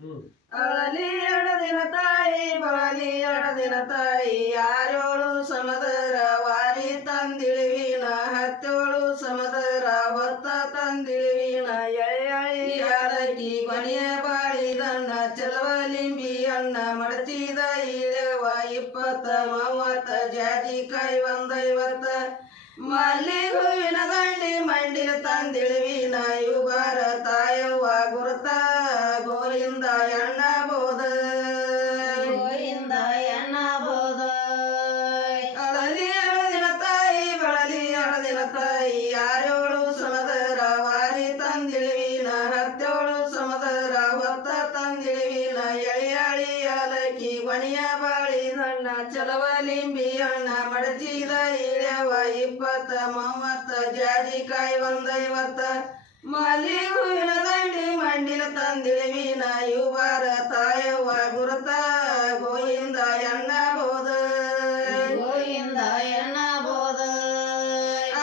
ಅಳಲಿ ಎಡದಿನ ತಾಯಿ ಬಳಲಿ ಎಡದಿನ ತಾಯಿ ಯಾರೋಳು ಸಮದರ ವಾರಿ ತಂದಿಳಿವಿನ ಹತ್ತೋಳು ಸಮದರ ಹೊತ್ತ ತಂದಿಳಿವಿನ ಎಳೆಯಳಿ ಯಾರಕಿ ಕೊನೆಯ ಬಾಳಿದಣ್ಣ ಚಲವಲಿಂಬಿ ಅಣ್ಣ ಮಡಚಿದ ಇಳೆವ 20-30 ಜಾಜಿಕಾಯಿ 150 ಮಲ್ಲಿ ಹೂವಿನ ದಂಡಿ ಮಂಡಿನ ತಂದಿಳಿವಿನ ಯುಗಾರ ತಾಯವ್ವ ಗುರುತ ಗೋವಿಂದ ಎಣ್ಣ ಬೋದ ಗೋವಿಂದ ಎಣ್ಣ ಬೋದ ಅಳಲಿ ಎಳದಿನ ತಾಯಿ ಬಳಲಿ ಎಳದಿನ ತಾಯಿ ಯಾರೋಳು ಸಮದರ ವಾರಿ ತಂದಿಳಿವಿನ ಹತ್ತೋಳು ಸಮದರ ಹೊತ್ತ ತಂದಿಳಿವಿನ ಎಳೆಯಾಳಿ ಯಾಲಕ್ಕಿ ಕೊನೆಯ ಬಾಳಿದಣ್ಣ ಚಲವಲಿಂಬಿ ಅಣ್ಣ ಮಡಚಿದ ಇಳೆವ 20-30 ಜಾಜಿಕಾಯಿ 150 ಮಲ್ಲಿ ಹೂವಿನ ದಂಡಿ ಮಂಡಿನ ತಂದಿಳಿವಿನ ಯುಗಾರ ತಾಯವ್ವ ಗುರುತ ಗೋವಿಂದ ಎಣ್ಣ ಬೋದ ಗೋವಿಂದ ಎಣ್ಣ ಬೋದ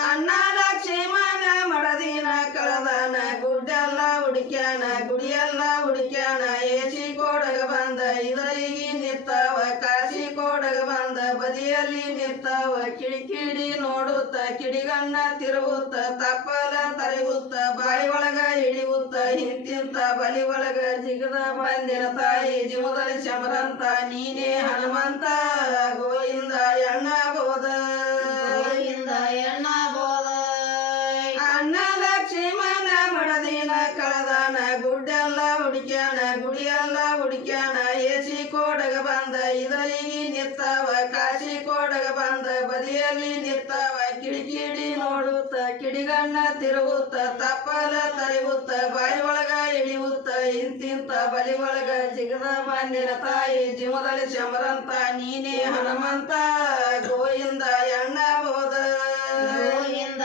ಅಣ್ಣ ಲಕ್ಷ್ಮಣ ಮಡದಿನ ಕಳದನ ಗುಡ್ಡೆಲ್ಲ ಹುಡುಕ್ಯಾನ ಗುಡಿಯೆಲ್ಲ ಹುಡುಕ್ಯಾನ ಏಸಿ ಕೋಡಗ ಬಂದ ಇದರಿಗೆ ನಿತ್ತಾವ ಕಾಶಿ ಕೋಡಗ ಬಂದ ಬದಿಯಲ್ಲಿ ನಿತ್ತಾವ ಕಿಡಿಕಿಡಿ ನೋಡುತ್ತ ಕಿಡಿಗಣ್ಣ ತಿರುಗುತ್ತ ತಪ್ಪಲ ತರಿಗುತ್ತ ಬಾಯಿ ಒಳಗ ಹಿಡಿಯುತ್ತ ಹಿಂತಿಂತ ಬಲಿ ಒಳಗ ಜಿಗದ ಬಂದಿನ ತಾಯಿ ಜೀವದಲ್ಲಿ ಶಮರಂತ ನೀನೇ ಹನುಮಂತ ಗೋವಿಂದ ಎಣ್ಣ ಬೋದ ಗೋವಿಂದ ಎಣ್ಣ ಬೋದ ಅಣ್ಣ ಲಕ್ಷ್ಮಣ ಮಡದಿನ ಕಳದನ ಗುಡ್ಡೆಲ್ಲ ಹುಡುಕ್ಯಾನ ಗುಡಿಯೆಲ್ಲ ಹುಡುಕ್ಯಾನ ಏಸಿ ಕೋಡಗ ಬಂದ ಇದರಿಗೆ ನಿತ್ತಾವ ಕಾಶಿ ಕೋಡಗ ಬಂದ ಬದಿಯಲ್ಲಿ ನಿತ್ತಾವ ಕಿಡಿಕಿಡಿ ನೋಡುತ್ತ ಕಿಡಿಗಣ್ಣ ತಿರುಗುತ್ತ ತಪ್ಪಲ ತರಿಗುತ್ತ ಬಾಯಿ ಒಳಗ ಹಿಡಿಯುತ್ತ ಇಂತಿಂತ ಬಲಿ ಒಳಗ ಜಿಗದ ಬಂದಿನ ತಾಯಿ ಜೀವದಲ್ಲಿ ಶಮರಂತ ನೀನೇ ಹನುಮಂತ ಗೋವಿಂದ ಎಣ್ಣ ಬೋದ ಗೋವಿಂದ